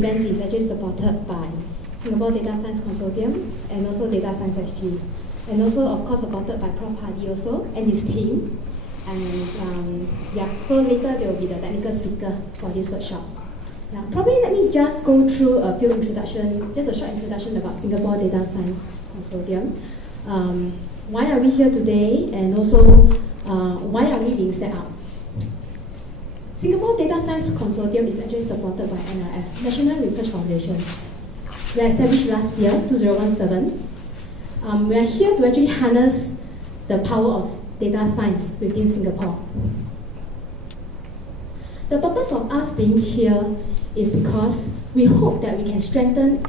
event is actually supported by Singapore Data Science Consortium and also Data Science SG. And also, of course, supported by Prof. Hady also and his team. And so later there will be the technical speaker for this workshop. Now, probably let me just go through a few introduction, just a short introduction about Singapore Data Science Consortium. Why are we here today, and also why are we being set up? Singapore Data Science Consortium is actually supported by NRF, National Research Foundation. We were established last year, 2017. We are here to actually harness the power of data science within Singapore. The purpose of us being here is because we hope that we can strengthen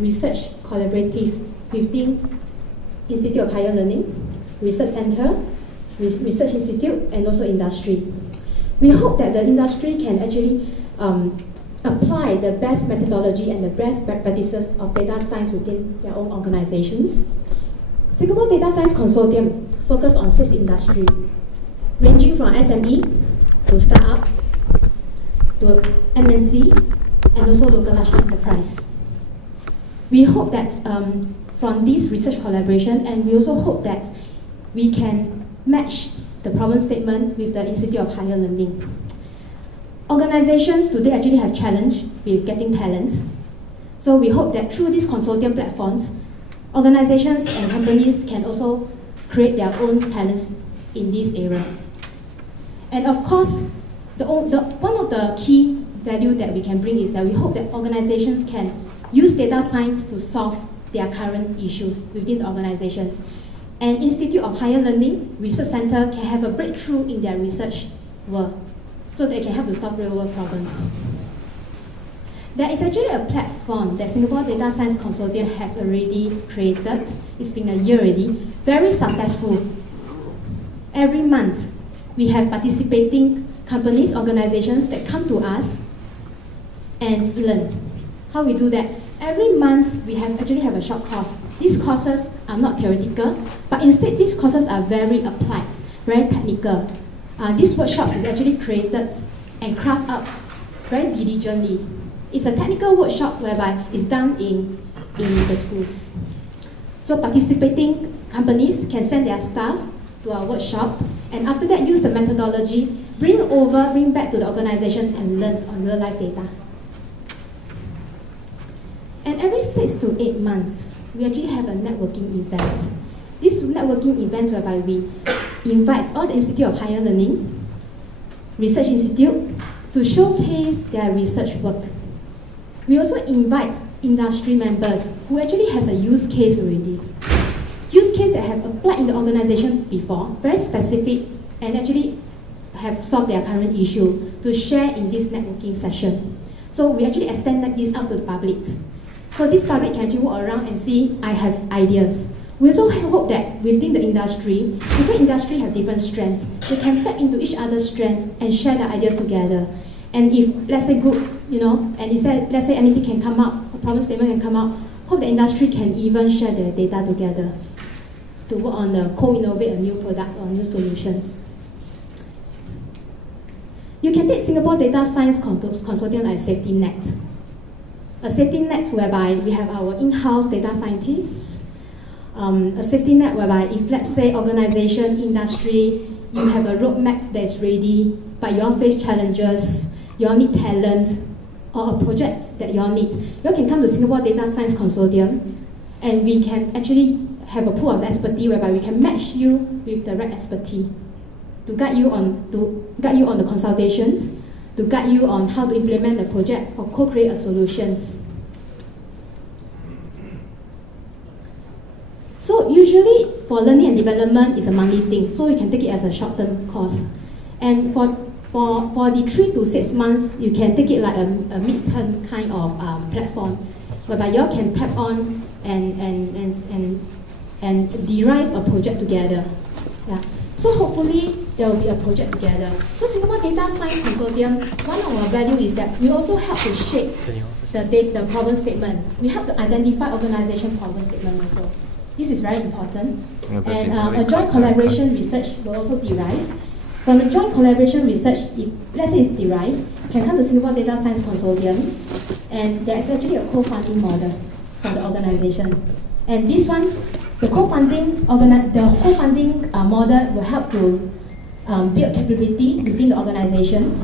research collaborative within Institute of Higher Learning, Research Center, Research Institute, and also industry. We hope that the industry can actually apply the best methodology and the best practices of data science within their own organizations. Singapore Data Science Consortium focus on 6 industries, ranging from SME to startup to MNC and also local large enterprise. We hope that from this research collaboration, and we also hope that we can match the problem statement with the Institute of Higher Learning. Organizations today actually have challenge with getting talent. So we hope that through these consortium platforms, organizations and companies can also create their own talents in this area. And of course, one of the key value that we can bring is that we hope that organizations can use data science to solve their current issues within the organizations. And Institute of Higher Learning, Research Center can have a breakthrough in their research work, so they can help to solve real-world problems. There is actually a platform that Singapore Data Science Consortium has already created. It's been a year already, very successful. Every month, we have participating companies, organizations that come to us and learn. How we do that? Every month, we actually have a short course. These courses are not theoretical, but instead these courses are very applied, very technical. This workshop is actually created and crafted up very diligently. It's a technical workshop whereby it's done in the schools. So participating companies can send their staff to our workshop, and after that use the methodology, bring back to the organization and learn on real life data. And every 6 to 8 months, we actually have a networking event. This networking event whereby we invite all the Institute of Higher Learning, Research Institute, to showcase their research work. We also invite industry members who actually has a use case already. Use case that have applied in the organization before, very specific, and actually have solved their current issue to share in this networking session. So we actually extend this out to the public. So this public can actually walk around and see, I have ideas. We also hope that within the industry, different industries have different strengths. They can tap into each other's strengths and share their ideas together. And if, let's say, good, and let's say anything can come up, a problem statement can come up, hope the industry can even share their data together to work on the co-innovate a new product or new solutions. You can take Singapore Data Science Consortium like a safety net. A safety net whereby we have our in-house data scientists. A safety net whereby if, let's say, organization, industry, you have a roadmap that is ready, but you all face challenges, you all need talent, or a project that you all need, you all can come to Singapore Data Science Consortium, and we can actually have a pool of expertise whereby we can match you with the right expertise to guide you on the consultations, to guide you on how to implement the project or co-create a solutions. So usually for learning and development, it's a monthly thing, so you can take it as a short-term course. And for the 3 to 6 months, you can take it like a mid-term kind of platform, whereby you all can tap on and derive a project together. Yeah. So hopefully there will be a project together. So Singapore Data Science Consortium, one of our values is that we also help to shape the problem statement. We help to identify organization problem statement also. This is very important. And a joint collaboration research will also derive From the joint collaboration research, if let's say it's derived, can come to Singapore Data Science Consortium, and there's actually a co-funding model for the organization. And this one, the co-funding model will help to build capability within the organizations,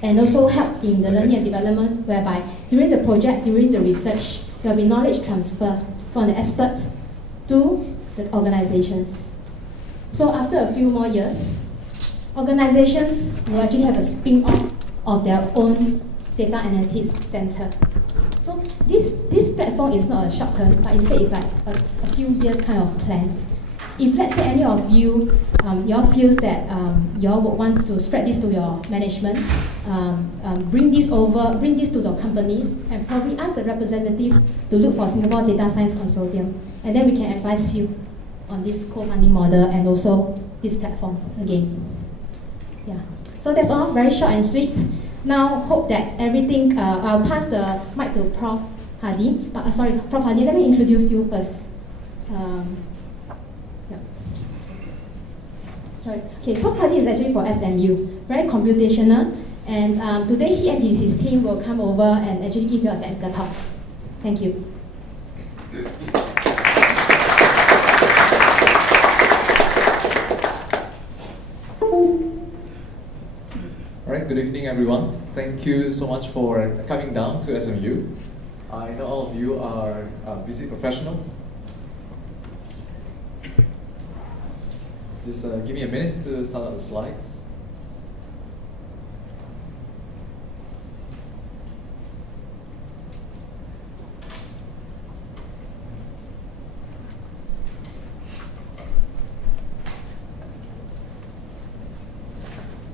and also help in the learning and development, whereby during the project, during the research, there will be knowledge transfer from the experts to the organizations. So after a few more years, organizations will actually have a spin-off of their own data analytics center. So this platform is not a short term, but instead it's like a few years kind of plans. If let's say any of you, y'all feels that y'all would want to spread this to your management, bring this to the companies, and probably ask the representative to look for Singapore Data Science Consortium, and then we can advise you on this co-funding model and also this platform again. Yeah. So that's all, very short and sweet. Now, hope that everything, I'll pass the mic to Prof. Hady. Sorry, Prof. Hady, let me introduce you first. Sorry. Okay, Prof. Hady is actually for SMU, very computational, and today he and his team will come over and actually give you a technical talk. Thank you. All right, good evening, everyone. Thank you so much for coming down to SMU. I know all of you are busy professionals. Just give me a minute to start out the slides.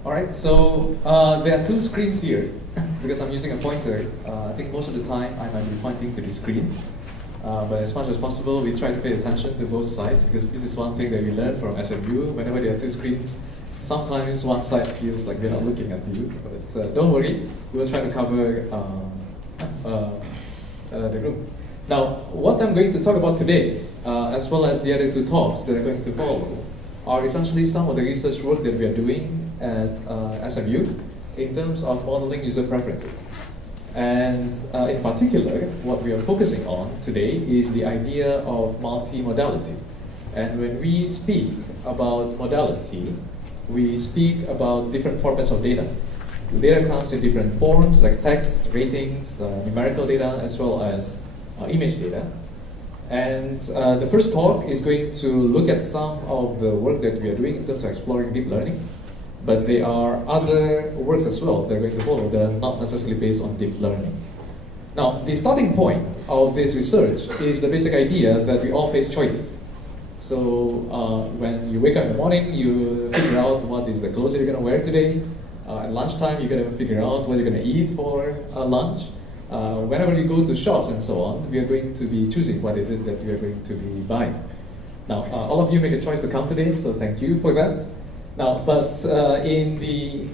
All right, so there are two screens here because I'm using a pointer. I think most of the time I might be pointing to the screen. But as much as possible, we try to pay attention to both sides because this is one thing that we learn from SMU. Whenever there are two screens, sometimes one side feels like we're not looking at you. But don't worry, we'll try to cover the room. Now, what I'm going to talk about today, as well as the other two talks that are going to follow, are essentially some of the research work that we are doing at SMU in terms of modeling user preferences. And in particular, what we are focusing on today is the idea of multi-modality. And when we speak about modality, we speak about different formats of data. Data comes in different forms, like text, ratings, numerical data, as well as image data. And the first talk is going to look at some of the work that we are doing in terms of exploring deep learning. But there are other works as well that are going to follow that are not necessarily based on deep learning. Now, the starting point of this research is the basic idea that we all face choices. So when you wake up in the morning, you figure out what is the clothes that you're going to wear today. At lunchtime, you're going to figure out what you're going to eat for lunch. Whenever you go to shops and so on, we are going to be choosing what is it that we are going to be buying. Now, all of you make a choice to come today, so thank you for that. Now, but in the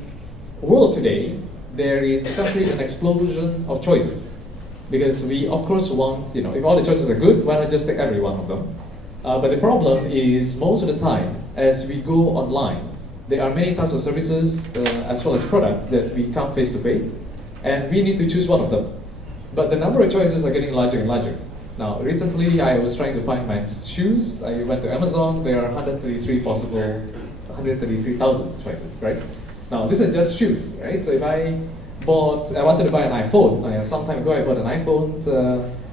world today, there is essentially an explosion of choices. Because we, of course, want, if all the choices are good, why not just take every one of them? But the problem is, most of the time, as we go online, there are many types of services, as well as products, that we come face to face, and we need to choose one of them. But the number of choices are getting larger and larger. Now, recently, I was trying to find my shoes. I went to Amazon. There are 133,000 choices, right? Now, these are just shoes, right? So if I wanted to buy an iPhone, some time ago I bought an iPhone.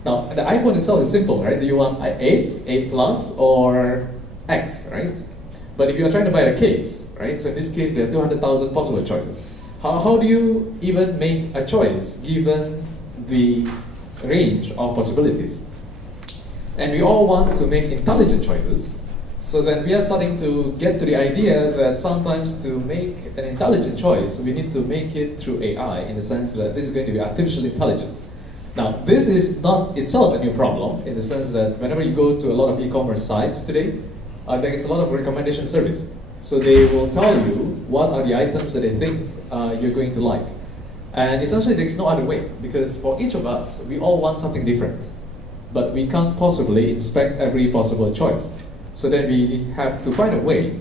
Now, the iPhone itself is simple, right? Do you want 8, 8 Plus, or X, right? But if you're trying to buy a case, right? So in this case, there are 200,000 possible choices. How do you even make a choice given the range of possibilities? And we all want to make intelligent choices. So then we are starting to get to the idea that sometimes to make an intelligent choice, we need to make it through AI, in the sense that this is going to be artificially intelligent. Now, this is not itself a new problem, in the sense that whenever you go to a lot of e-commerce sites today, there is a lot of recommendation service. So they will tell you what are the items that they think you're going to like. And essentially, there's no other way, because for each of us, we all want something different. But we can't possibly inspect every possible choice. So then we have to find a way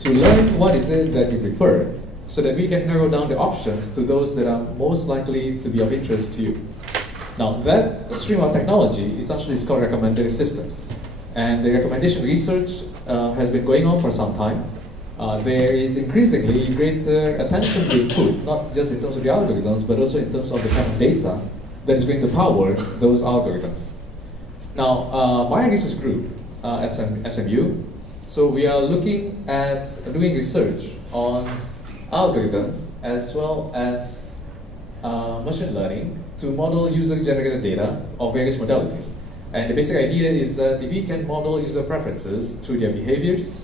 to learn what is it that you prefer, so that we can narrow down the options to those that are most likely to be of interest to you. Now, that stream of technology essentially is called recommended systems. And the recommendation research has been going on for some time. There is increasingly greater attention being put, not just in terms of the algorithms, but also in terms of the kind of data that is going to power those algorithms. Now, my research group at SMU, so we are looking at doing research on algorithms as well as machine learning to model user-generated data of various modalities. And the basic idea is that if we can model user preferences through their behaviors,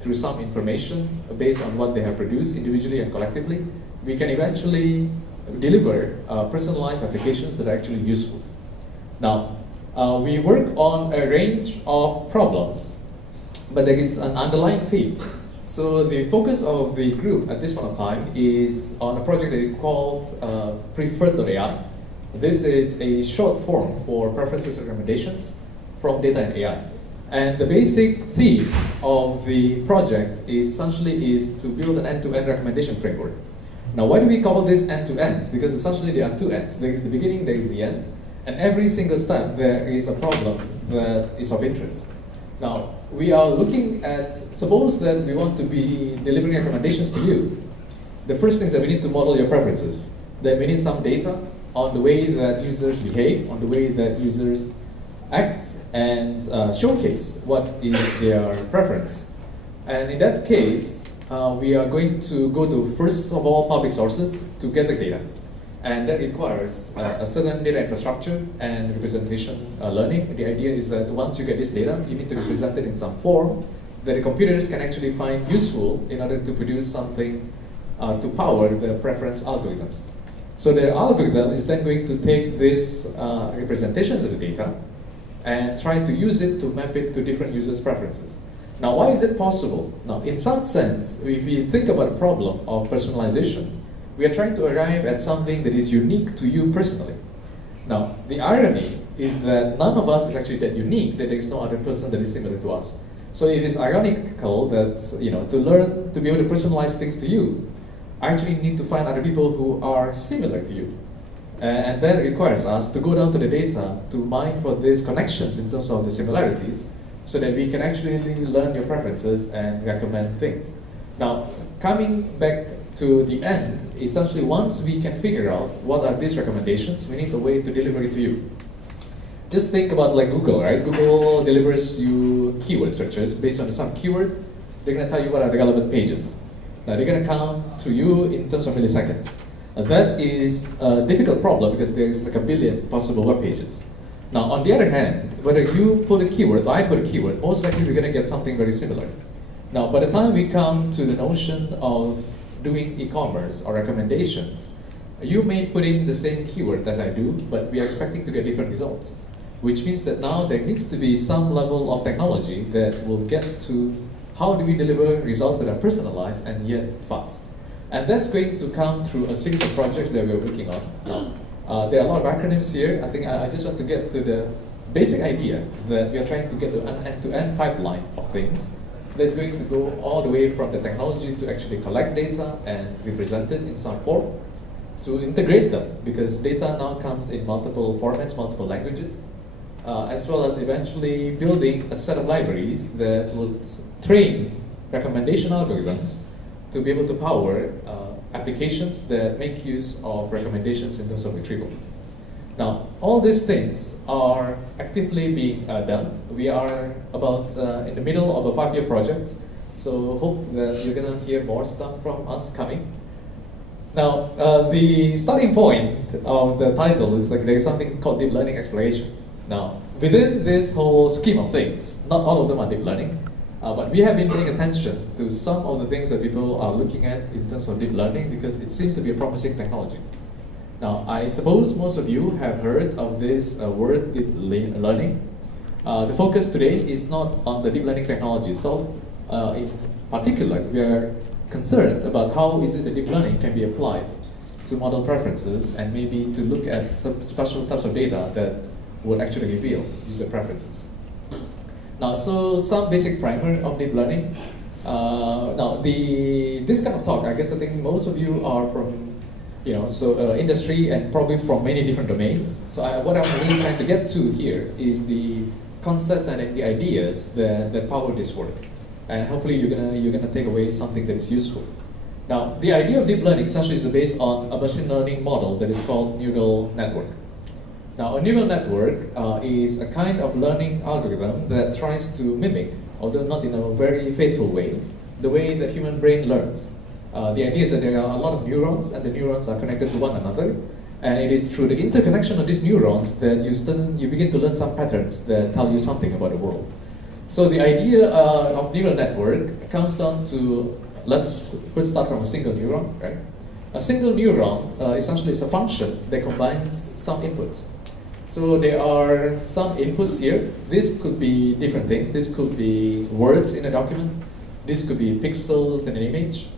through some information based on what they have produced individually and collectively, we can eventually deliver personalized applications that are actually useful. Now, we work on a range of problems, but there is an underlying theme. So the focus of the group at this point of time is on a project that is called Preferred.ai. This is a short form for preferences and recommendations from data and AI. And the basic theme of the project essentially is to build an end-to-end recommendation framework. Now, why do we call this end-to-end? Because essentially there are two ends. There is the beginning, there is the end. And every single step, there is a problem that is of interest. Now, we are looking at, suppose that we want to be delivering recommendations to you. The first thing is that we need to model your preferences. Then we need some data on the way that users behave, on the way that users act, and showcase what is their preference. And in that case, we are going to go to, first of all, public sources to gather data. And that requires a certain data infrastructure and representation learning. The idea is that once you get this data, you need to represent it in some form that the computers can actually find useful in order to produce something to power the preference algorithms. So the algorithm is then going to take these representations of the data and try to use it to map it to different users' preferences. Now, why is it possible? Now, in some sense, if we think about a problem of personalization, we are trying to arrive at something that is unique to you personally. Now, the irony is that none of us is actually that unique, that there is no other person that is similar to us. So it is ironical that, to learn to be able to personalize things to you, I actually need to find other people who are similar to you. And that requires us to go down to the data to mine for these connections in terms of the similarities, so that we can actually learn your preferences and recommend things. Now, coming back to the end, essentially once we can figure out what are these recommendations, we need a way to deliver it to you. Just think about like Google, right? Google delivers you keyword searches based on some keyword. They're going to tell you what are the relevant pages. Now they're going to count to you in terms of milliseconds. That is a difficult problem because there is like 1 billion possible web pages. Now on the other hand, whether you put a keyword or I put a keyword, most likely we're going to get something very similar. Now by the time we come to the notion of doing e-commerce or recommendations, you may put in the same keyword as I do, but we are expecting to get different results. Which means that now there needs to be some level of technology that will get to how do we deliver results that are personalized and yet fast. And that's going to come through a series of projects that we're working on now. There are a lot of acronyms here. I think I just want to get to the basic idea that we are trying to get to an end-to-end pipeline of things that's going to go all the way from the technology to actually collect data and represent it in some form, to integrate them, because data now comes in multiple formats, multiple languages, as well as eventually building a set of libraries that would train recommendation algorithms to be able to power applications that make use of recommendations in terms of retrieval. Now, all these things are actively being done. We are about in the middle of a 5-year project, so hope that you're going to hear more stuff from us coming. Now, the starting point of the title is like there's something called deep learning exploration. Now, within this whole scheme of things, not all of them are deep learning, but we have been paying attention to some of the things that people are looking at in terms of deep learning because it seems to be a promising technology. Now, I suppose most of you have heard of this word deep learning. The focus today is not on the deep learning technology itself. In particular, we are concerned about how is it that deep learning can be applied to model preferences and maybe to look at some special types of data that would actually reveal user preferences. Now, so some basic primer of deep learning. Now, this kind of talk, I guess I think most of you are from, industry and probably from many different domains. So what I'm really trying to get to here is the concepts and the ideas that power this work. And hopefully you're gonna take away something that is useful. Now, the idea of deep learning essentially is based on a machine learning model that is called neural network. Now, a neural network is a kind of learning algorithm that tries to mimic, although not in a very faithful way, the way the human brain learns. The idea is that there are a lot of neurons, and the neurons are connected to one another, and it is through the interconnection of these neurons that you begin to learn some patterns that tell you something about the world. So the idea of neural network comes down to, let's start from a single neuron, right? A single neuron essentially is a function that combines some inputs. So there are some inputs here. This could be different things. This could be words in a document. This could be pixels in an image.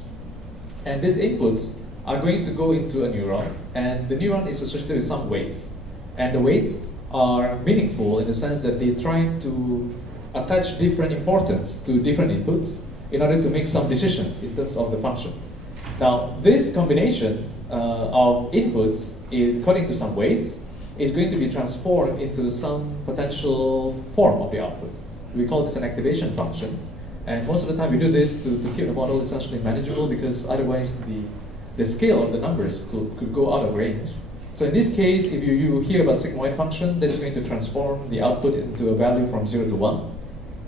And these inputs are going to go into a neuron, and the neuron is associated with some weights. And the weights are meaningful in the sense that they try to attach different importance to different inputs in order to make some decision in terms of the function. Now, this combination of inputs, according to some weights, is going to be transformed into some potential form of the output. We call this an activation function. And most of the time we do this to keep the model essentially manageable, because otherwise the scale of the numbers could go out of range. So in this case, if you hear about sigmoid function, that is going to transform the output into a value from 0 to 1.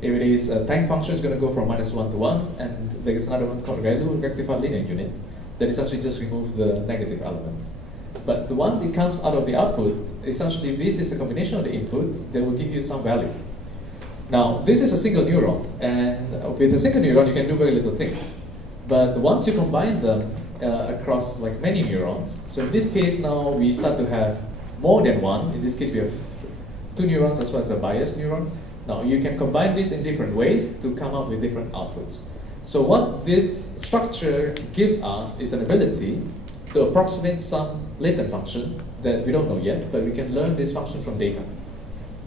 If it is a tank function, it's going to go from -1 to 1, and there is another one called ReLU, rectified linear unit, that essentially just removes the negative elements. But once it comes out of the output, essentially this is a combination of the input that will give you some value. Now, this is a single neuron, and with a single neuron you can do very little things. But once you combine them across like many neurons, so in this case now we start to have more than one. In this case we have 2 neurons as well as a biased neuron. Now you can combine this in different ways to come up with different outputs. So what this structure gives us is an ability to approximate some latent function that we don't know yet, but we can learn this function from data.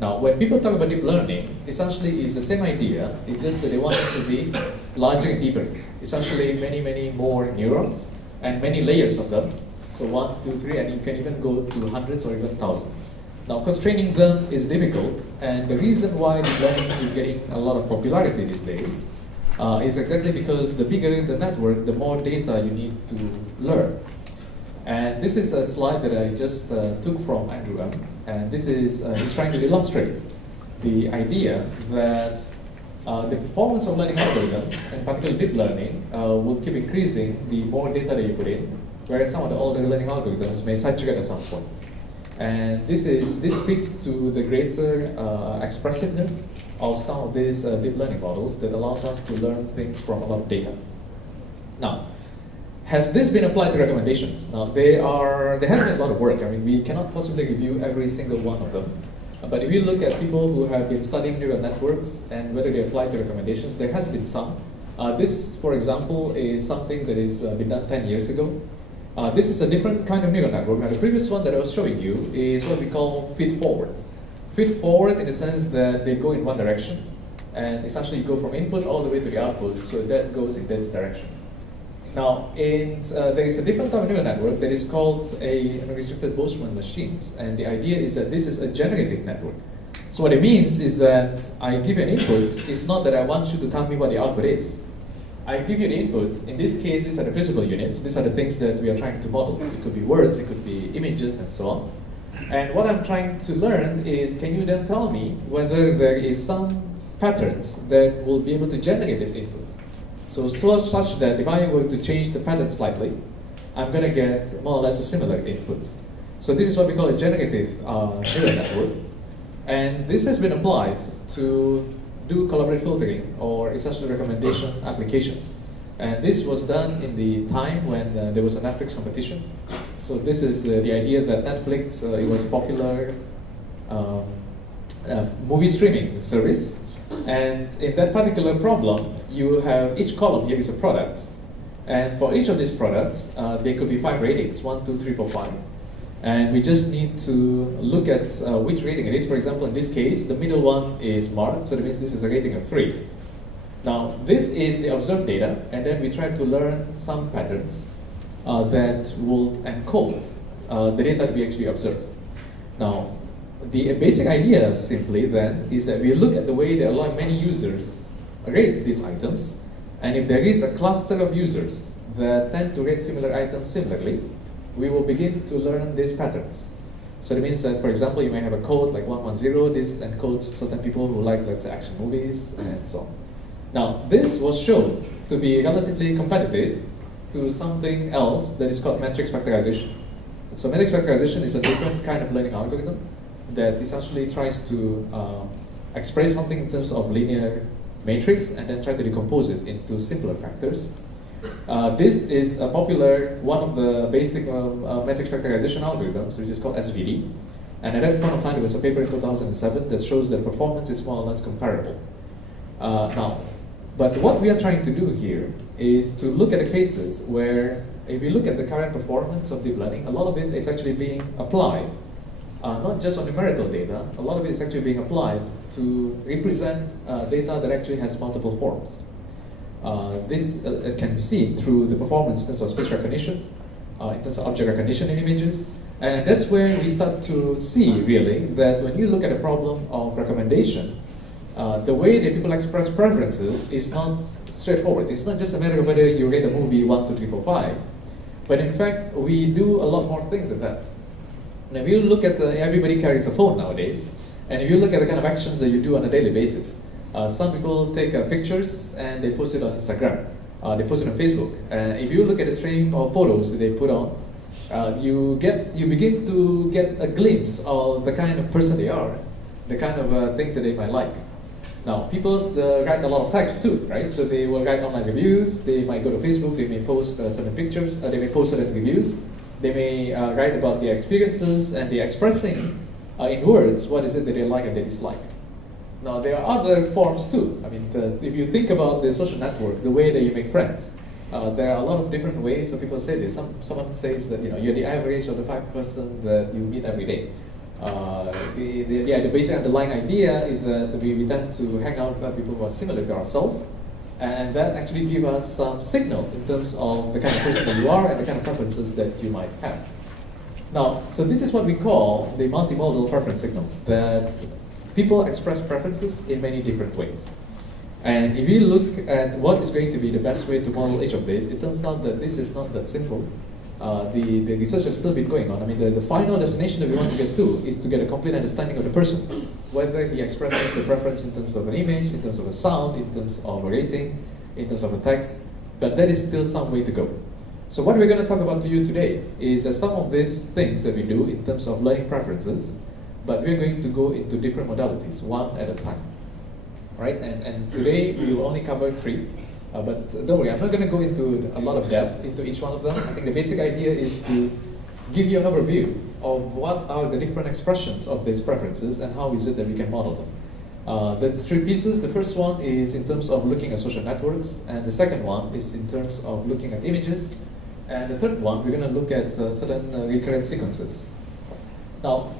Now, when people talk about deep learning, essentially it's the same idea, it's just that they want it to be larger and deeper. Essentially many, many more neurons and many layers of them. So 1, 2, 3, and you can even go to hundreds or even thousands. Now, of course, training them is difficult, and the reason why deep learning is getting a lot of popularity these days is exactly because the bigger the network, the more data you need to learn. And this is a slide that I just took from Andrew M. And this is he's trying to illustrate the idea that the performance of learning algorithms, and particularly deep learning, will keep increasing the more data that you put in, whereas some of the older learning algorithms may saturate at some point. And this speaks to the greater expressiveness of some of these deep learning models that allows us to learn things from a lot of data. Now, has this been applied to recommendations? Now, there has been a lot of work. I mean, we cannot possibly review every single one of them. But if you look at people who have been studying neural networks and whether they apply to recommendations, there has been some. This, for example, is something that is been done 10 years ago. This is a different kind of neural network. Now, the previous one that I was showing you is what we call feed-forward. Feed-forward in the sense that they go in one direction, and essentially go from input all the way to the output, so that goes in that direction. Now, there is a different type of neural network that is called a restricted Boltzmann machines, and the idea is that this is a generative network. So what it means is that I give you an input. It's not that I want you to tell me what the output is. I give you the input. In this case, these are the physical units. These are the things that we are trying to model. It could be words, it could be images, and so on. And what I'm trying to learn is, can you then tell me whether there is some patterns that will be able to generate this input? So such that if I were to change the pattern slightly, I'm going to get more or less a similar input. So this is what we call a generative neural network. And this has been applied to do collaborative filtering, or essentially recommendation application. And this was done in the time when there was a Netflix competition. So this is the idea that Netflix, it was a popular movie streaming service. And in that particular problem, you have each column here is a product. And for each of these products, there could be 5 ratings, 1, 2, 3, 4, 5. And we just need to look at which rating it is. For example, in this case, the middle one is marked, so that means this is a rating of 3. Now, this is the observed data, and then we try to learn some patterns that will encode the data that we actually observe. Now, the basic idea simply then is that we look at the way that a lot of many users rate these items, and if there is a cluster of users that tend to rate similar items similarly, we will begin to learn these patterns. So that means that, for example, you may have a code like 110, this encodes certain people who like, let's say, action movies, and so on. Now, this was shown to be relatively competitive to something else that is called matrix factorization. So matrix factorization is a different kind of learning algorithm that essentially tries to express something in terms of linear matrix and then try to decompose it into simpler factors. This is a popular, one of the basic matrix factorization algorithms, which is called SVD. And at that point of time, there was a paper in 2007 that shows that performance is more or less comparable. But what we are trying to do here is to look at the cases where, if you look at the current performance of deep learning, a lot of it is actually being applied, not just on numerical data, a lot of it is actually being applied to represent data that actually has multiple forms. This can be seen through the performance in terms of speech recognition, in terms of object recognition in images, and that's where we start to see, really, that when you look at a problem of recommendation, the way that people express preferences is not straightforward. It's not just a matter of whether you rate a movie 1, 2, 3, 4, 5, but in fact, we do a lot more things than that. Now, if you look at everybody carries a phone nowadays, and if you look at the kind of actions that you do on a daily basis, some people take pictures and they post it on Instagram. They post it on Facebook. If you look at the stream of photos that they put on, you begin to get a glimpse of the kind of person they are, the kind of things that they might like. Now, people write a lot of text too, right? So they will write online reviews. They might go to Facebook. They may post certain pictures. They may post certain reviews. They may write about their experiences, and they're expressing in words what is it that they like and they dislike. Now, there are other forms too. I mean, if you think about the social network, the way that you make friends, there are a lot of different ways that people say this. Someone says that you're the average of the 5 person that you meet every day. The basic underlying idea is that we tend to hang out with people who are similar to ourselves, and that actually gives us some signal in terms of the kind of person that you are and the kind of preferences that you might have. Now, so this is what we call the multi-modal preference signals, that people express preferences in many different ways. And if you look at what is going to be the best way to model each of these, it turns out that this is not that simple. The research has still been going on. I mean, the final destination that we want to get to is to get a complete understanding of the person, whether he expresses the preference in terms of an image, in terms of a sound, in terms of a rating, in terms of a text, but that is still some way to go. So what we're going to talk about to you today is that some of these things that we do in terms of learning preferences, but we're going to go into different modalities, one at a time. Right? And today we will only cover 3. But don't worry, I'm not going to go into a lot of depth into each one of them. I think the basic idea is to give you an overview of what are the different expressions of these preferences and how is it that we can model them. There's 3 pieces. The first one is in terms of looking at social networks, and the second one is in terms of looking at images, and the third one, we're going to look at certain recurrent sequences. Now,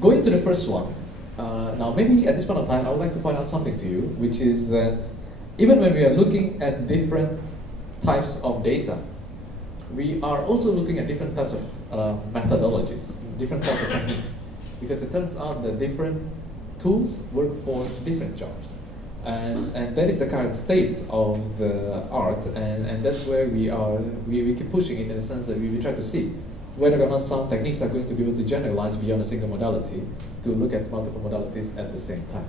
going to the first one, now maybe at this point of time, I would like to point out something to you, which is that even when we are looking at different types of data, we are also looking at different types of methodologies, different types of techniques, because it turns out that different tools work for different jobs. And that is the current state of the art, and that's where we keep pushing it in the sense that we try to see whether or not some techniques are going to be able to generalize beyond a single modality to look at multiple modalities at the same time.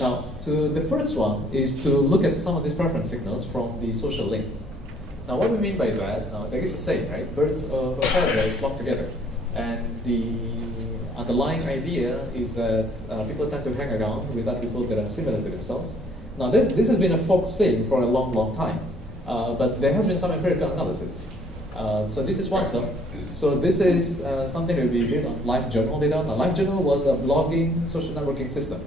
Now, so the first one is to look at some of these preference signals from the social links. Now, what we mean by that, there is a saying, right? Birds of a feather flock together. And the underlying idea is that people tend to hang around with other people that are similar to themselves. Now, this has been a folk saying for a long, long time. But there has been some empirical analysis. So this is one of them. So this is something that we did on LiveJournal data. Now, LiveJournal was a blogging social networking system.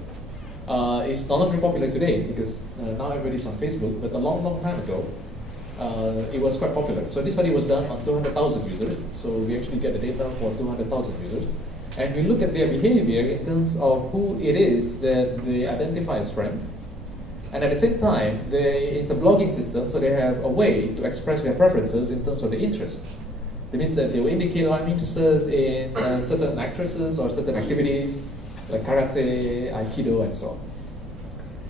It's no longer popular today because now everybody's on Facebook, but a long, long time ago, it was quite popular. So this study was done on 200,000 users. So we actually get the data for 200,000 users. And we look at their behavior in terms of who it is that they identify as friends, And at the same time, it's a blogging system, so they have a way to express their preferences in terms of the interests. It means that they will indicate, I'm interested in certain actresses or certain activities, like karate, aikido, and so on.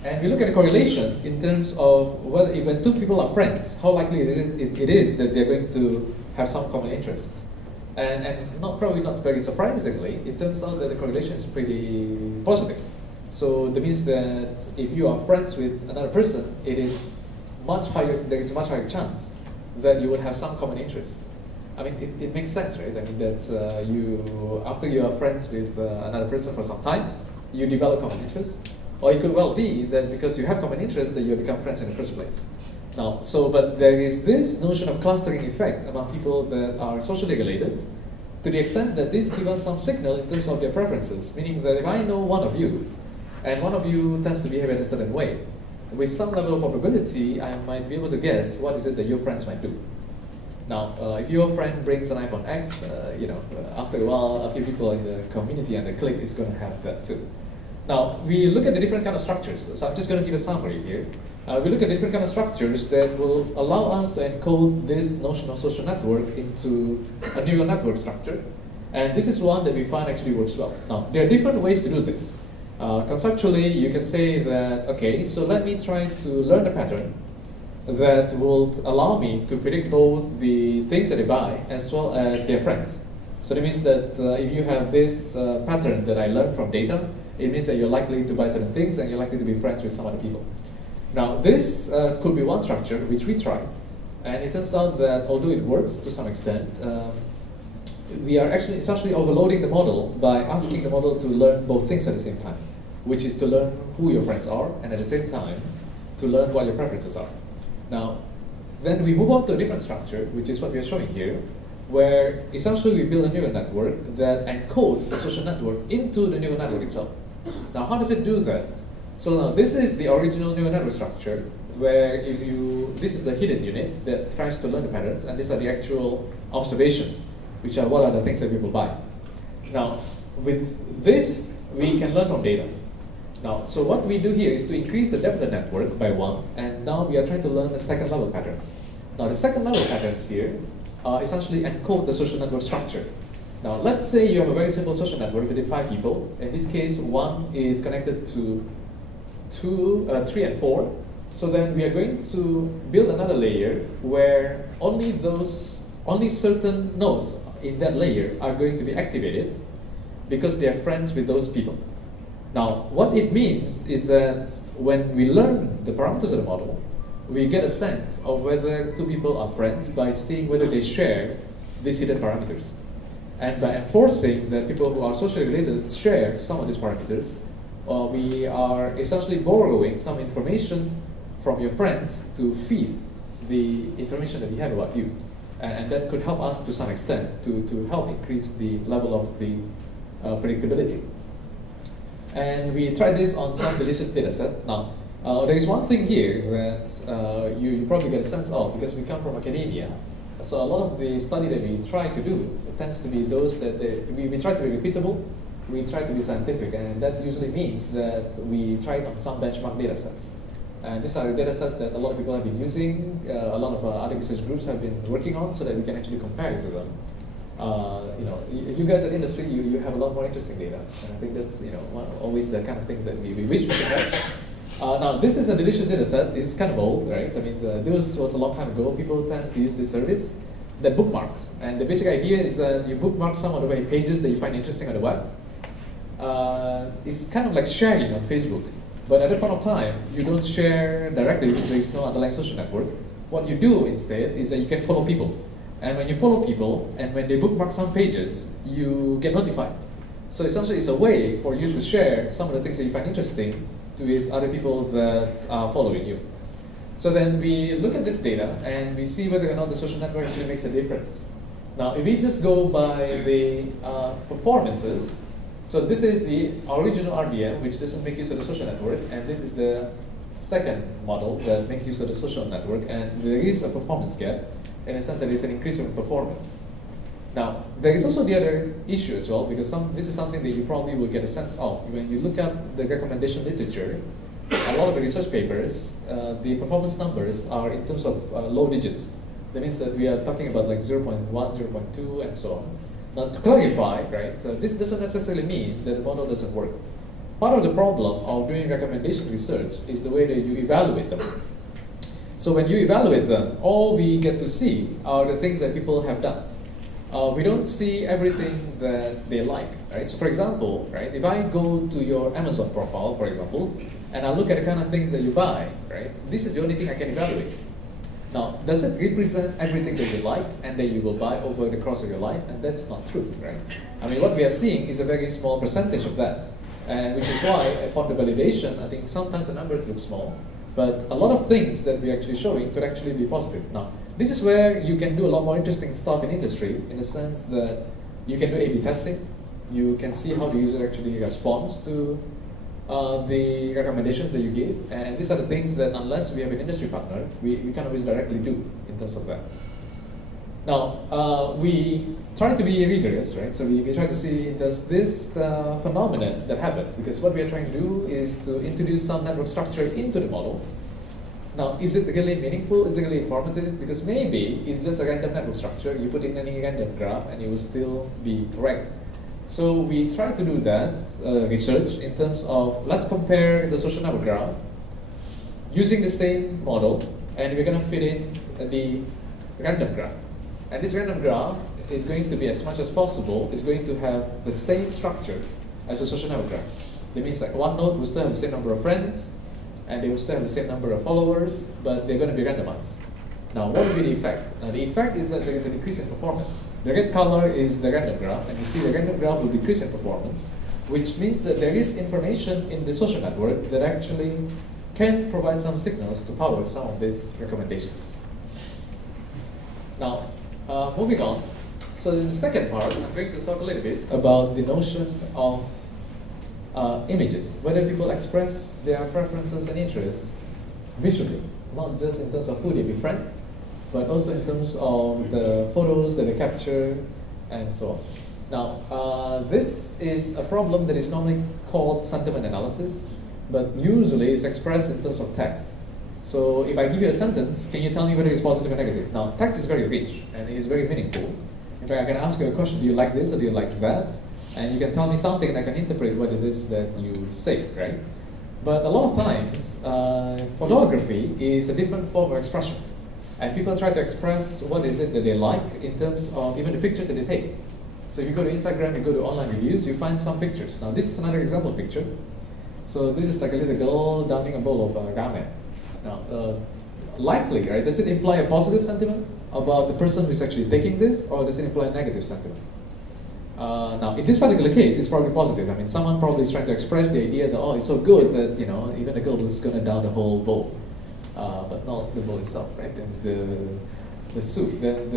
And we look at the correlation in terms of whether when two people are friends, how likely it is that they're going to have some common interests. And probably not very surprisingly, it turns out that the correlation is pretty positive. So that means that if you are friends with another person, it is much higher, there is a much higher chance that you will have some common interests. I mean, it makes sense, right? I mean, that after you are friends with another person for some time, you develop common interests. Or it could well be that because you have common interests that you become friends in the first place. Now, but there is this notion of clustering effect among people that are socially related to the extent that this gives us some signal in terms of their preferences. Meaning that if I know one of you, and one of you tends to behave in a certain way, with some level of probability, I might be able to guess what is it that your friends might do. Now, if your friend brings an iPhone X, after a while, a few people in the community and the clique is going to have that too. Now, we look at the different kind of structures. So I'm just going to give a summary here. We look at different kind of structures that will allow us to encode this notion of social network into a neural network structure. And this is one that we find actually works well. Now, there are different ways to do this. Conceptually, you can say that, okay, so let me try to learn a pattern that will allow me to predict both the things that they buy as well as their friends. So that means that if you have this pattern that I learned from data, it means that you're likely to buy certain things and you're likely to be friends with some other people. Now, this could be one structure which we tried, and it turns out that although it works to some extent, we are actually essentially overloading the model by asking the model to learn both things at the same time, which is to learn who your friends are, and at the same time, to learn what your preferences are. Now, then we move on to a different structure, which is what we are showing here, where essentially we build a neural network that encodes the social network into the neural network itself. Now, how does it do that? So now this is the original neural network structure, where this is the hidden units that tries to learn the patterns, and these are the actual observations, which are what are the things that people buy. Now, with this, we can learn from data. Now, so what we do here is to increase the depth of the network by 1, and now we are trying to learn the second level patterns. Now, the second level patterns here essentially encode the social network structure. Now, let's say you have a very simple social network within 5 people. In this case, 1 is connected to 2, 3, and 4. So then we are going to build another layer where only certain nodes in that layer are going to be activated because they are friends with those people. Now, what it means is that when we learn the parameters of the model, we get a sense of whether two people are friends by seeing whether they share these hidden parameters. And by enforcing that people who are socially related share some of these parameters, we are essentially borrowing some information from your friends to feed the information that we have about you. And that could help us to some extent to help increase the level of the predictability. And we tried this on some delicious data set. Now, there is one thing here that you probably get a sense of because we come from academia. So a lot of the study that we try to do tends to be those that we try to be repeatable, we try to be scientific, and that usually means that we try it on some benchmark data sets. And these are data sets that a lot of people have been using, a lot of other research groups have been working on so that we can actually compare it to them. You guys at industry, you have a lot more interesting data, and I think that's always the kind of thing that we wish we could have. Now, this is a delicious data set. This is kind of old, right? I mean, this was a long time ago. People tend to use this service that bookmarks, and the basic idea is that you bookmark some of the pages that you find interesting on the web. It's kind of like sharing on Facebook, but at that point of time, you don't share directly because there is no underlying social network. What you do instead is that you can follow people. And when you follow people, and when they bookmark some pages, you get notified. So essentially, it's a way for you to share some of the things that you find interesting with other people that are following you. So then we look at this data, and we see whether or not the social network actually makes a difference. Now, if we just go by the performances, so this is the original RDM, which doesn't make use of the social network, and this is the second model that makes use of the social network, and there is a performance gap, in a sense that it's an increase in performance. Now, there is also the other issue as well, because this is something that you probably will get a sense of. When you look at the recommendation literature, a lot of the research papers, the performance numbers are in terms of low digits. That means that we are talking about like 0.1, 0.2, and so on. Now, to clarify, right, this doesn't necessarily mean that the model doesn't work. Part of the problem of doing recommendation research is the way that you evaluate them. So when you evaluate them, all we get to see are the things that people have done. We don't see everything that they like, right? So for example, right, if I go to your Amazon profile, for example, and I look at the kind of things that you buy, right, this is the only thing I can evaluate. Now, does it represent everything that you like and that you will buy over the course of your life? And that's not true, right? I mean, what we are seeing is a very small percentage of that, and which is why upon the validation, I think sometimes the numbers look small, but a lot of things that we're actually showing could actually be positive. Now, this is where you can do a lot more interesting stuff in industry, in the sense that you can do A/B testing, you can see how the user actually responds to the recommendations that you give, and these are the things that unless we have an industry partner, we can't always directly do in terms of that. Now, we try to be rigorous, right? So we try to see, does this phenomenon that happens, because what we are trying to do is to introduce some network structure into the model. Now, is it really meaningful? Is it really informative? Because maybe it's just a random network structure. You put in any random graph and it will still be correct. So we try to do that research in terms of, let's compare the social network graph using the same model, and we're going to fit in the random graph. And this random graph is going to be, as much as possible, is going to have the same structure as a social network graph. That means like one node will still have the same number of friends, and they will still have the same number of followers, but they're going to be randomized. Now, what will be the effect? Now, the effect is that there is a decrease in performance. The red color is the random graph, and you see the random graph will decrease in performance, which means that there is information in the social network that actually can provide some signals to power some of these recommendations. Now, moving on. So in the second part, I'm going to talk a little bit about the notion of images, whether people express their preferences and interests visually, not just in terms of who they befriend, but also in terms of the photos that they capture and so on. Now, this is a problem that is normally called sentiment analysis, but usually it's expressed in terms of text. So if I give you a sentence, can you tell me whether it's positive or negative? Now, text is very rich and it is very meaningful. In fact, I can ask you a question, do you like this or do you like that? And you can tell me something and I can interpret what it is that you say, right? But a lot of times, photography is a different form of expression. And people try to express what is it that they like in terms of even the pictures that they take. So if you go to Instagram, you go to online reviews, you find some pictures. Now this is another example picture. So this is like a little girl downing a bowl of ramen. Now, likely, right, does it imply a positive sentiment about the person who's actually taking this, or does it imply a negative sentiment? Now, in this particular case, it's probably positive. I mean, someone probably is trying to express the idea that, oh, it's so good that, you know, even the girl is going to down the whole bowl. But not the bowl itself, right? And the soup. Then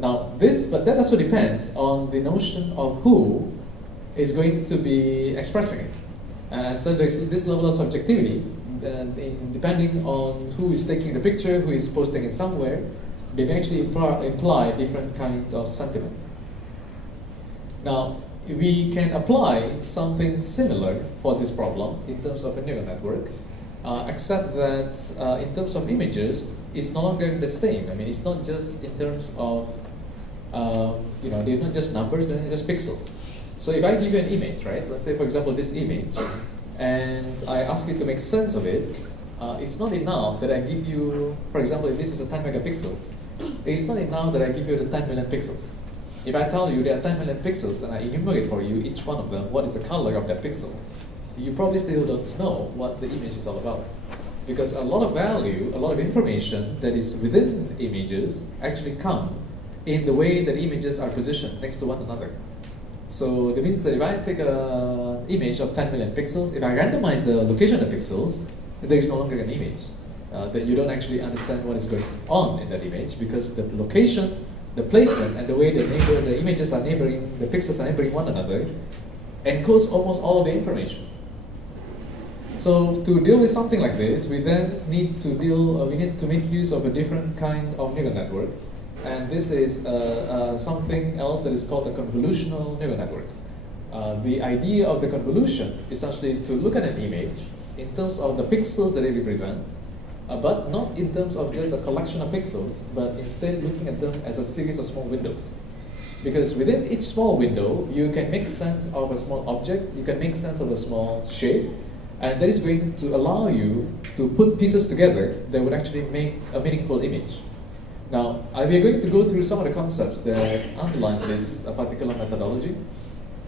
but that also depends on the notion of who is going to be expressing it. So there's this level of subjectivity, depending on who is taking the picture, who is posting it somewhere, they may actually imply different kind of sentiment. Now, we can apply something similar for this problem in terms of a neural network, except that in terms of images, it's no longer the same. I mean, it's not just in terms of, they're not just numbers, they're not just pixels. So if I give you an image, right, let's say for example this image, and I ask you to make sense of it, it's not enough that I give you, for example, if this is a 10 megapixels, it's not enough that I give you the 10 million pixels. If I tell you there are 10 million pixels and I enumerate for you each one of them, what is the color of that pixel, you probably still don't know what the image is all about. Because a lot of value, a lot of information that is within images actually come in the way that images are positioned next to one another. So that means that if I take an image of 10 million pixels, if I randomize the location of the pixels, there is no longer an image. That you don't actually understand what is going on in that image, because the location, the placement, and the way the images are neighboring, the pixels are neighboring one another, encodes almost all of the information. So to deal with something like this, we then need to make use of a different kind of neural network. And this is something else that is called a convolutional neural network. The idea of the convolution essentially is to look at an image in terms of the pixels that they represent, but not in terms of just a collection of pixels, but instead looking at them as a series of small windows. Because within each small window, you can make sense of a small object, you can make sense of a small shape, and that is going to allow you to put pieces together that would actually make a meaningful image. Now, we are going to go through some of the concepts that underline this particular methodology.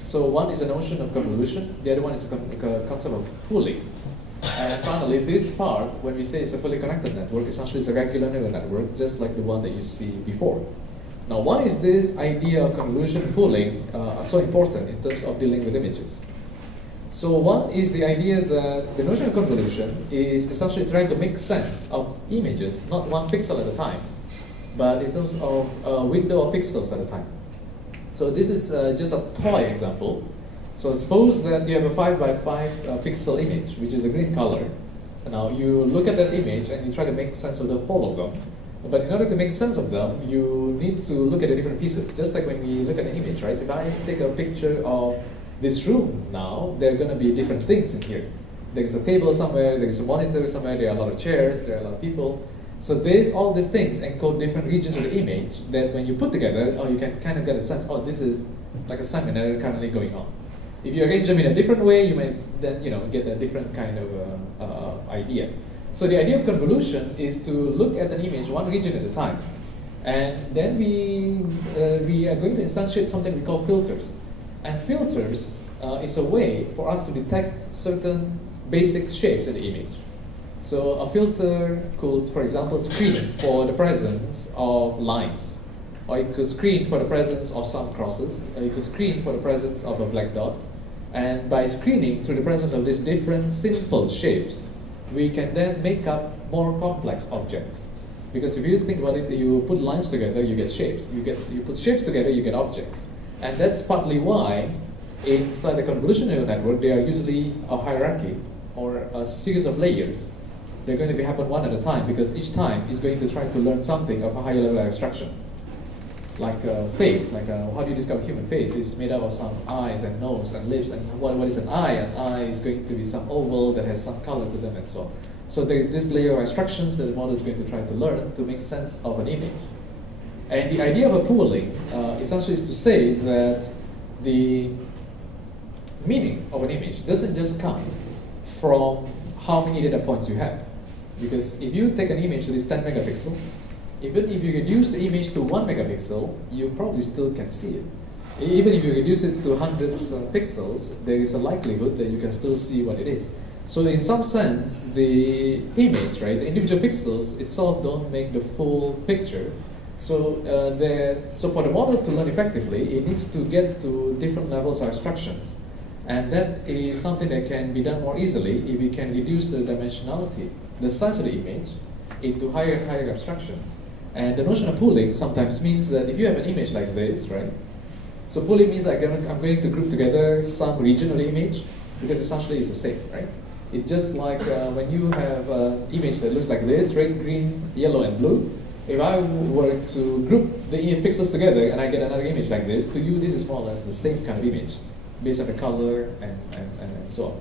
So one is the notion of convolution, the other one is a concept of pooling. And finally, this part, when we say it's a fully connected network, essentially it's a regular neural network, just like the one that you see before. Now, why is this idea of convolution pooling so important in terms of dealing with images? So one is the idea that the notion of convolution is essentially trying to make sense of images, not one pixel at a time, but in terms of a window of pixels at a time. So this is just a toy example. So suppose that you have a 5 by 5 pixel image, which is a green color. Now you look at that image and you try to make sense of the whole of them. But in order to make sense of them, you need to look at the different pieces. Just like when we look at an image, right? If I take a picture of this room now, there are going to be different things in here. There's a table somewhere, there's a monitor somewhere, there are a lot of chairs, there are a lot of people. So all these things encode different regions of the image that when you put together, you can kind of get a sense, this is like a seminar currently going on. If you arrange them in a different way, you might then get a different kind of idea. So the idea of convolution is to look at an image one region at a time. And then we are going to instantiate something we call filters. And filters is a way for us to detect certain basic shapes in the image. So a filter could, for example, screen for the presence of lines. Or it could screen for the presence of some crosses. Or it could screen for the presence of a black dot. And by screening through the presence of these different simple shapes, we can then make up more complex objects. Because if you think about it, you put lines together, you get shapes. You put shapes together, you get objects. And that's partly why inside the convolutional neural network, there are usually a hierarchy or a series of layers. They're going to happen one at a time because each time is going to try to learn something of a higher level abstraction. Like a face, how do you describe a human face? It's made up of some eyes and nose and lips, and what is an eye? An eye is going to be some oval that has some color to them and so on. So there's this layer of abstractions that the model is going to try to learn to make sense of an image. And the idea of a pooling essentially is to say that the meaning of an image doesn't just come from how many data points you have. Because if you take an image that is 10 megapixel, even if you reduce the image to 1 megapixel, you probably still can see it. Even if you reduce it to 100 pixels, there is a likelihood that you can still see what it is. So in some sense, the image, right, the individual pixels itself don't make the full picture. So, so for the model to learn effectively, it needs to get to different levels of abstractions. And that is something that can be done more easily if we can reduce the dimensionality, the size of the image, into higher and higher abstractions. And the notion of pooling sometimes means that if you have an image like this, right? So pooling means like I'm going to group together some region of the image because essentially it's the same, right? It's just like when you have an image that looks like this, red, green, yellow, and blue. If I were to group the pixels together and I get another image like this, to you this is more or less the same kind of image based on the color and so on.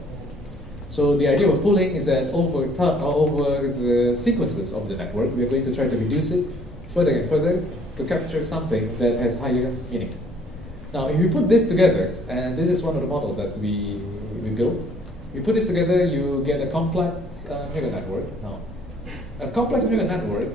So the idea of pooling is that over the sequences of the network, we are going to try to reduce it further and further to capture something that has higher meaning. Now, if we put this together, and this is one of the models that we built, we put this together, you get a complex neural network. Now, a complex neural network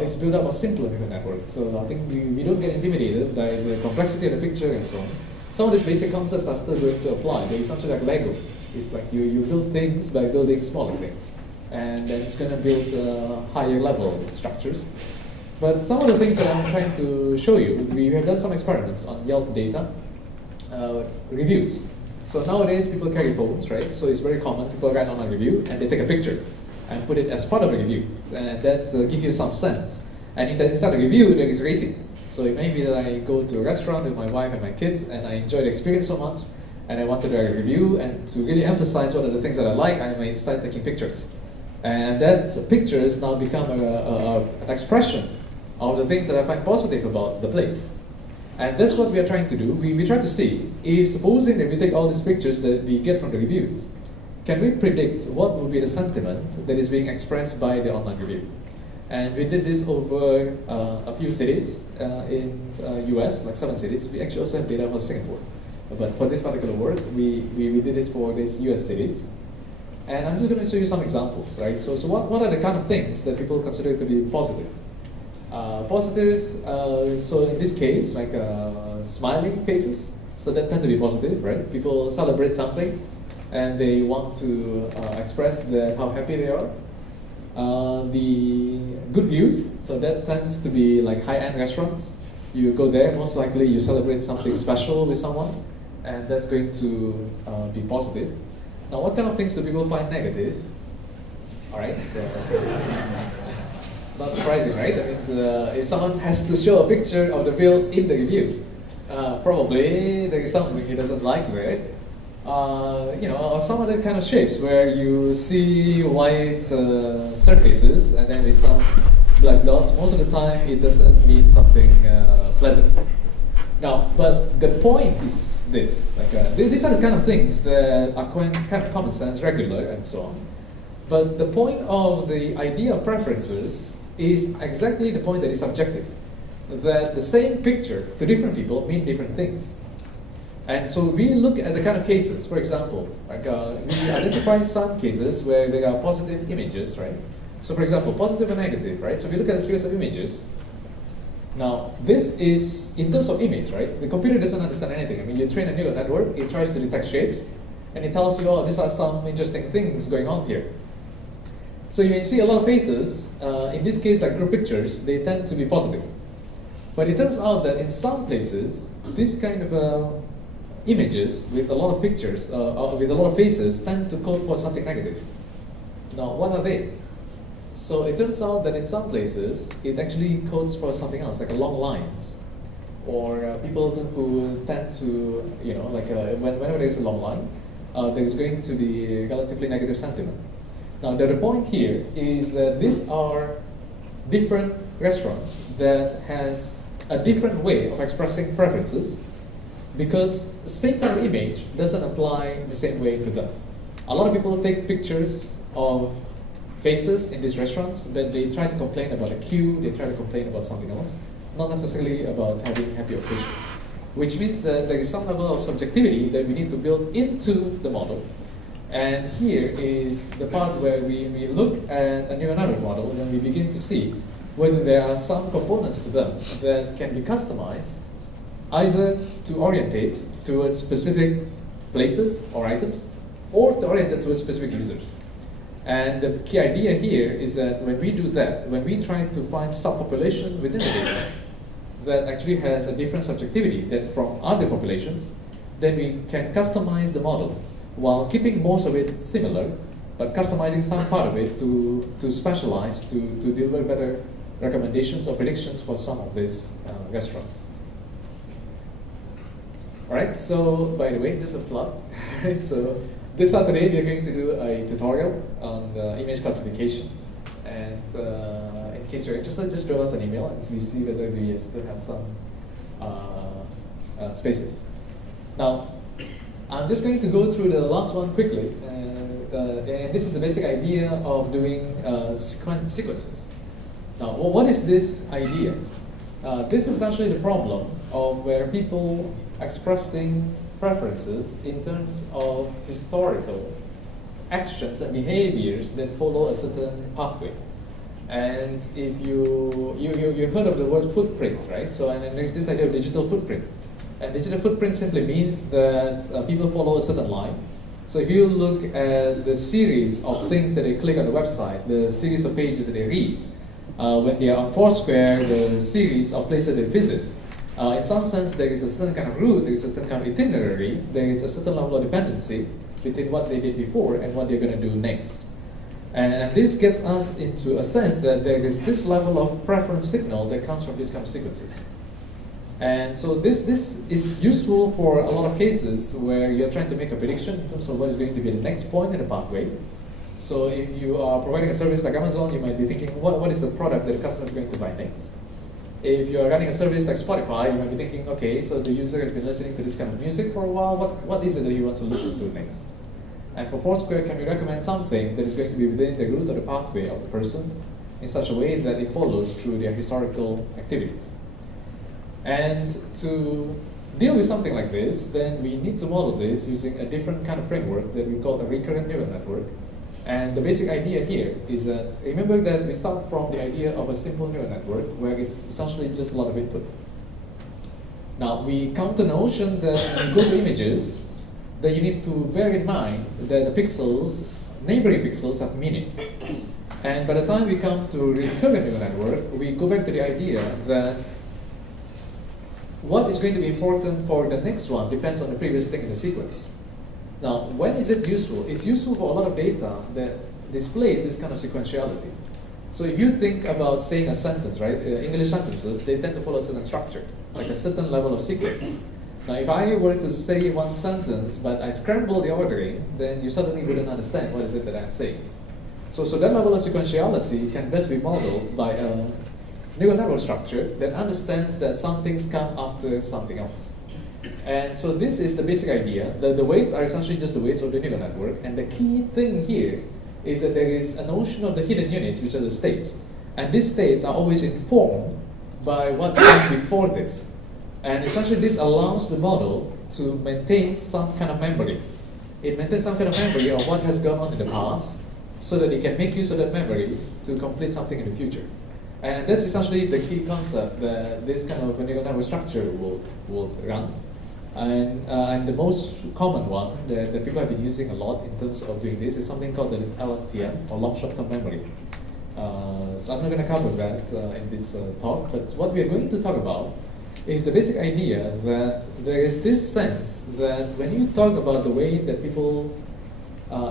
is built up of simpler neural networks. So I think we don't get intimidated by the complexity of the picture and so on. Some of these basic concepts are still going to apply. They're essentially like Lego. It's like you build things by building smaller things. And then it's going to build higher level structures. But some of the things that I'm trying to show you, we have done some experiments on Yelp data, reviews. So nowadays people carry phones, right? So it's very common, people write on a review and they take a picture and put it as part of a review. And that gives you some sense. And inside the review, there is rating. So it may be that I go to a restaurant with my wife and my kids and I enjoy the experience so much and I want to do a review, and to really emphasize what are the things that I like, I might start taking pictures. And that pictures now become an expression of the things that I find positive about the place. And that's what we are trying to do. We try to see if, supposing that we take all these pictures that we get from the reviews, can we predict what will be the sentiment that is being expressed by the online review? And we did this over a few cities in US, like 7 cities. We actually also have data for Singapore. But for this particular work, we did this for these US cities. And I'm just going to show you some examples, right? So what are the kind of things that people consider to be positive? So in this case, like smiling faces, so that tend to be positive, right? People celebrate something, and they want to express how happy they are. The good views, so that tends to be like high-end restaurants. You go there, most likely you celebrate something special with someone, and that's going to be positive. Now, what kind of things do people find negative? All right, so not surprising, right? I mean, if someone has to show a picture of the bill in the review, probably there is something he doesn't like there. Or some other kind of shapes where you see white surfaces and then with some black dots. Most of the time, it doesn't mean something pleasant. Now, but the point is this: these are the kind of things that are kind of common sense, regular, and so on. But the point of the idea of preferences is exactly the point that is subjective. That the same picture to different people mean different things. And so we look at the kind of cases. For example, we identify some cases where there are positive images, right? So for example, positive and negative, right? So we look at a series of images. Now, this is, in terms of image, right? The computer doesn't understand anything. I mean, you train a neural network, it tries to detect shapes, and it tells you, oh, these are some interesting things going on here. So you see a lot of faces, in this case, like group pictures, they tend to be positive. But it turns out that in some places, this kind of images with a lot of pictures, with a lot of faces, tend to code for something negative. Now, what are they? So it turns out that in some places, it actually codes for something else, like long lines. Or people who tend to, whenever there's a long line, there's going to be relatively negative sentiment. Now, the point here is that these are different restaurants that has a different way of expressing preferences, because the same kind of image doesn't apply the same way to them. A lot of people take pictures of faces in these restaurants, but they try to complain about a queue, they try to complain about something else, not necessarily about having happy occasions. Which means that there is some level of subjectivity that we need to build into the model. And here is the part where we look at a neural network model and we begin to see whether there are some components to them that can be customized either to orientate towards specific places or items, or to orientate towards specific users. And the key idea here is that when we do that, when we try to find subpopulation within the data that actually has a different subjectivity that's from other populations, then we can customize the model while keeping most of it similar, but customizing some part of it to specialize, to deliver better recommendations or predictions for some of these restaurants. All right, so by the way, just a plug. Right, so this Saturday, we're going to do a tutorial on image classification. And in case you're interested, just drop us an email and we see whether we still have some spaces. Now, I'm just going to go through the last one quickly. And this is the basic idea of doing sequences. Now, what is this idea? This is actually the problem of where people expressing preferences in terms of historical actions and behaviors that follow a certain pathway. And if you heard of the word footprint, right? So, and then there's this idea of digital footprint. And digital footprint simply means that people follow a certain line. So if you look at the series of things that they click on the website, the series of pages that they read, when they are on Foursquare, the series of places they visit, in some sense, there is a certain kind of route, there is a certain kind of itinerary, there is a certain level of dependency between what they did before and what they're going to do next. And this gets us into a sense that there is this level of preference signal that comes from these kind of sequences. And so this is useful for a lot of cases where you're trying to make a prediction in terms of what is going to be the next point in the pathway. So if you are providing a service like Amazon, you might be thinking, what is the product that the customer is going to buy next? If you're running a service like Spotify, you might be thinking, okay, so the user has been listening to this kind of music for a while, what is it that he wants to listen to next? And for Foursquare, can we recommend something that is going to be within the route or the pathway of the person in such a way that it follows through their historical activities? And to deal with something like this, then we need to model this using a different kind of framework that we call a recurrent neural network. And the basic idea here is that, remember that we start from the idea of a simple neural network where it's essentially just a lot of input. Now, we come to the notion that when you go to images, that you need to bear in mind that the pixels, neighboring pixels, have meaning. And by the time we come to recurrent neural network, we go back to the idea that what is going to be important for the next one depends on the previous thing in the sequence. Now, when is it useful? It's useful for a lot of data that displays this kind of sequentiality. So if you think about saying a sentence, right? English sentences, they tend to follow a certain structure, like a certain level of sequence. Now, if I were to say one sentence, but I scramble the ordering, then you suddenly wouldn't understand what is it that I'm saying. So that level of sequentiality can best be modeled by a neural network structure that understands that some things come after something else. And so this is the basic idea. The weights are essentially just the weights of the neural network. And the key thing here is that there is a notion of the hidden units, which are the states. And these states are always informed by what comes before this. And essentially this allows the model to maintain some kind of memory. It maintains some kind of memory of what has gone on in the past so that it can make use of that memory to complete something in the future. And that's essentially the key concept that this kind of neural network structure will run. And the most common one that people have been using a lot in terms of doing this is something called that is LSTM, or long short-term memory. So I'm not going to cover that in this talk, but what we are going to talk about is the basic idea that there is this sense that when you talk about the way that people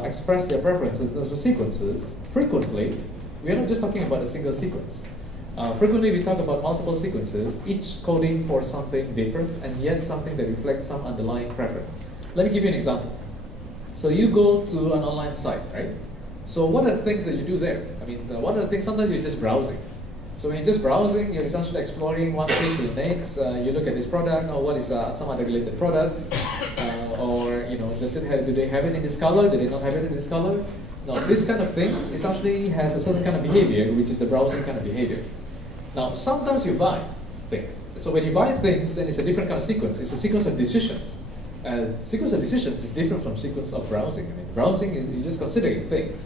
express their preferences in terms of sequences, frequently, we are not just talking about a single sequence. Frequently, we talk about multiple sequences, each coding for something different, and yet something that reflects some underlying preference. Let me give you an example. So you go to an online site, right? So what are the things that you do there? I mean, one of the things, sometimes you're just browsing. So when you're just browsing, you're essentially exploring one page to the next. You look at this product, or what is some other related products, or does it have, do they have it in this color? Do they not have it in this color? Now, this kind of things essentially has a certain kind of behavior, which is the browsing kind of behavior. Now, sometimes you buy things. So when you buy things, then it's a different kind of sequence. It's a sequence of decisions. Sequence of decisions is different from sequence of browsing. I mean, browsing is you're just considering things.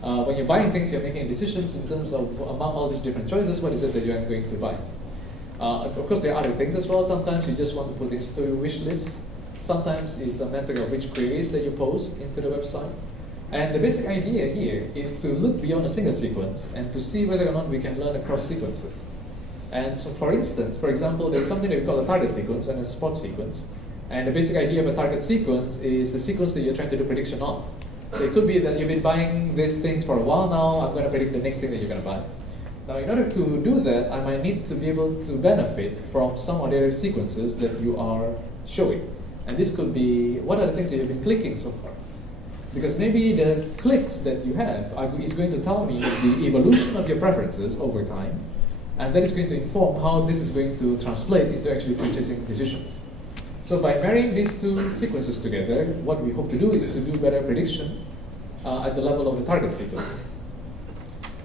When you're buying things, you're making decisions in terms of among all these different choices, what is it that you're going to buy? Of course, there are other things as well. Sometimes you just want to put this to your wish list. Sometimes it's a matter of which queries that you post into the website. And the basic idea here is to look beyond a single sequence and to see whether or not we can learn across sequences. And so for instance, for example, there's something that we call a target sequence and a spot sequence. And the basic idea of a target sequence is the sequence that you're trying to do prediction on. So it could be that you've been buying these things for a while now, I'm going to predict the next thing that you're going to buy. Now in order to do that, I might need to be able to benefit from some of the other sequences that you are showing. And this could be, what are the things that you've been clicking so far? Because maybe the clicks that you have is going to tell me the evolution of your preferences over time, and that is going to inform how this is going to translate into actually purchasing decisions. So by marrying these two sequences together, what we hope to do is to do better predictions at the level of the target sequence.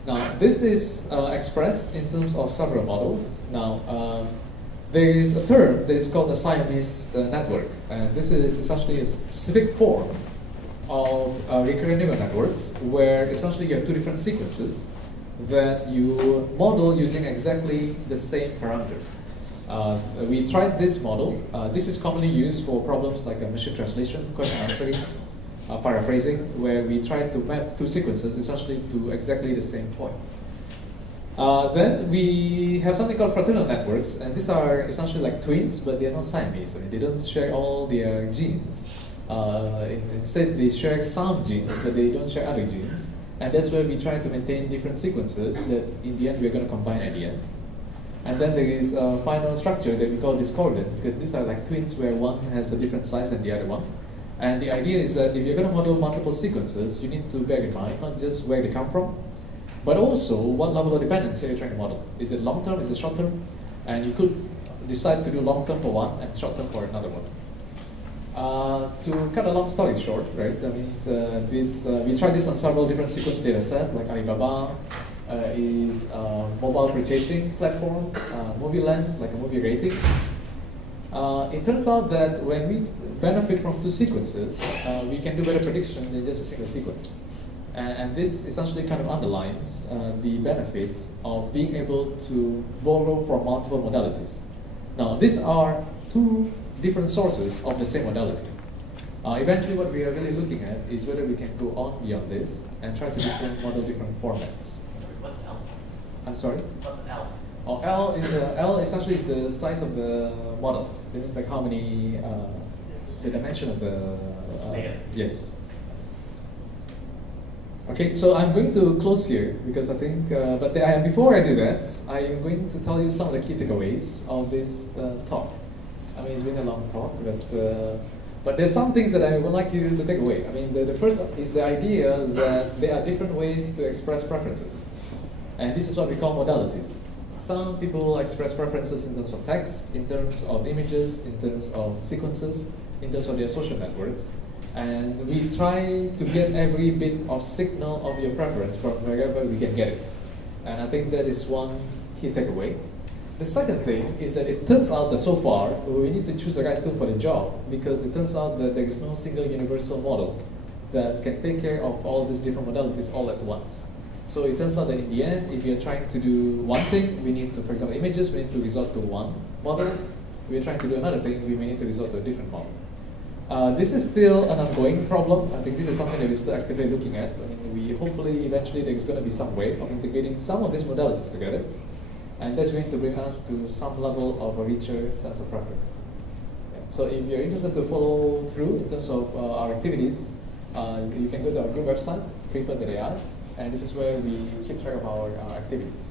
Now, this is expressed in terms of several models. Now, there is a term that is called the Siamese network, and this is essentially a specific form of recurrent neural networks where essentially you have two different sequences that you model using exactly the same parameters. We tried this model. This is commonly used for problems like machine translation, question answering, paraphrasing, where we try to map two sequences essentially to exactly the same point. Then we have something called fraternal networks, and these are essentially like twins, but they are not Siamese. I mean, they don't share all their genes. Instead, they share some genes, but they don't share other genes. And that's where we try to maintain different sequences that in the end we're going to combine at the end. And then there is a final structure that we call discordant, because these are like twins where one has a different size than the other one. And the idea is that if you're going to model multiple sequences, you need to bear in mind not just where they come from, but also what level of dependency you're trying to model. Is it long term, is it short term? And you could decide to do long term for one and short term for another one. To cut a long story short, right? I mean, we tried this on several different sequence data sets, like Alibaba is a mobile purchasing platform, movie lens, like a movie rating. It turns out that when we benefit from two sequences, we can do better prediction than just a single sequence. And this essentially kind of underlines the benefit of being able to borrow from multiple modalities. Now, these are two different sources of the same modality. Eventually, what we are really looking at is whether we can go on beyond this and try to model different formats. What's L? I'm sorry? What's L? Oh, L essentially is the size of the model. That means like how many, the dimension of the layers. Yes. Okay, so I'm going to close here because I think, before I do that, I am going to tell you some of the key takeaways of this talk. I mean, it's been a long talk, but there's some things that I would like you to take away. I mean, the first is the idea that there are different ways to express preferences. And this is what we call modalities. Some people express preferences in terms of text, in terms of images, in terms of sequences, in terms of their social networks. And we try to get every bit of signal of your preference from wherever we can get it. And I think that is one key takeaway. The second thing is that it turns out that so far, we need to choose the right tool for the job because it turns out that there is no single universal model that can take care of all these different modalities all at once. So it turns out that in the end, if you're trying to do one thing, we need to, for example, images, we need to resort to one model. If we're trying to do another thing, we may need to resort to a different model. This is still an ongoing problem. I think this is something that we're still actively looking at. I mean, hopefully, eventually, there's going to be some way of integrating some of these modalities together. And that's going to bring us to some level of a richer sense of preference. Yeah. So if you're interested to follow through in terms of our activities, you can go to our group website, prefer.ai, and this is where we keep track of our activities.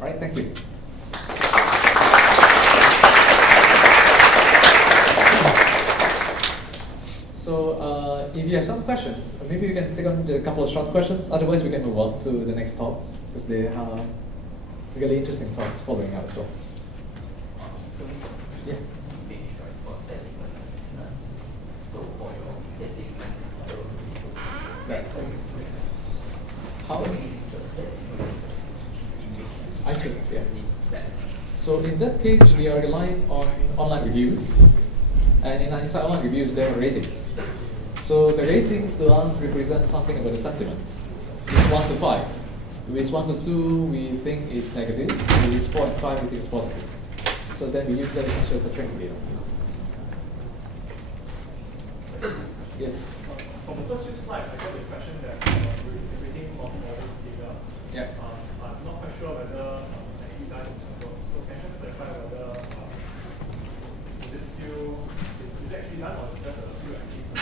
All right, thank you. So if you have some questions, maybe you can take on a couple of short questions. Otherwise, we can move on to the next talks because they are really interesting talks following up as well. Yeah. Right. How? I see. Yeah. So in that case, we are relying on online reviews. And inside online reviews, there are ratings. So the ratings to us represent something about the sentiment. It's 1 to 5. If it's 1 to 2, we think is negative. If it's 4 and 5, we think it's positive. So then we use that essentially as a training data. Yes? From the first few slides, I got the impression that we're integrating multi-modal data. Yeah. I'm not quite sure whether it's actually done in Convo. So can you just clarify whether is it actually done or is it just a few activities?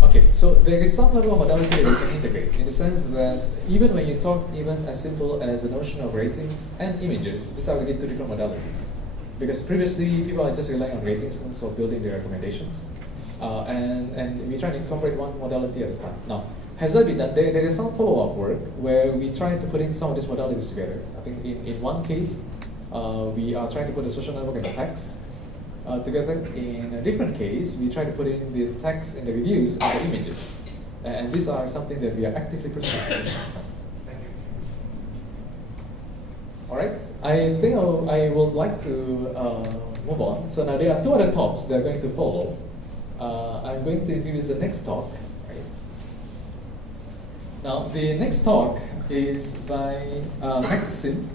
Okay, so there is some level of modality that you can integrate in the sense that even when you talk even as simple as the notion of ratings and images, these are really two different modalities. Because previously, people are just relying on ratings in terms of building their recommendations. And we try to incorporate one modality at a time. Now, has that been done? There is some follow-up work where we try to put in some of these modalities together. I think in one case, we are trying to put the social network and the text together. In a different case, we try to put in the text and the reviews and the images. And these are something that we are actively pursuing at the same time. Thank you. All right, I think I would like to move on. So now there are two other talks that are going to follow. I'm going to introduce the next talk. Right. Now, the next talk is by Maksim.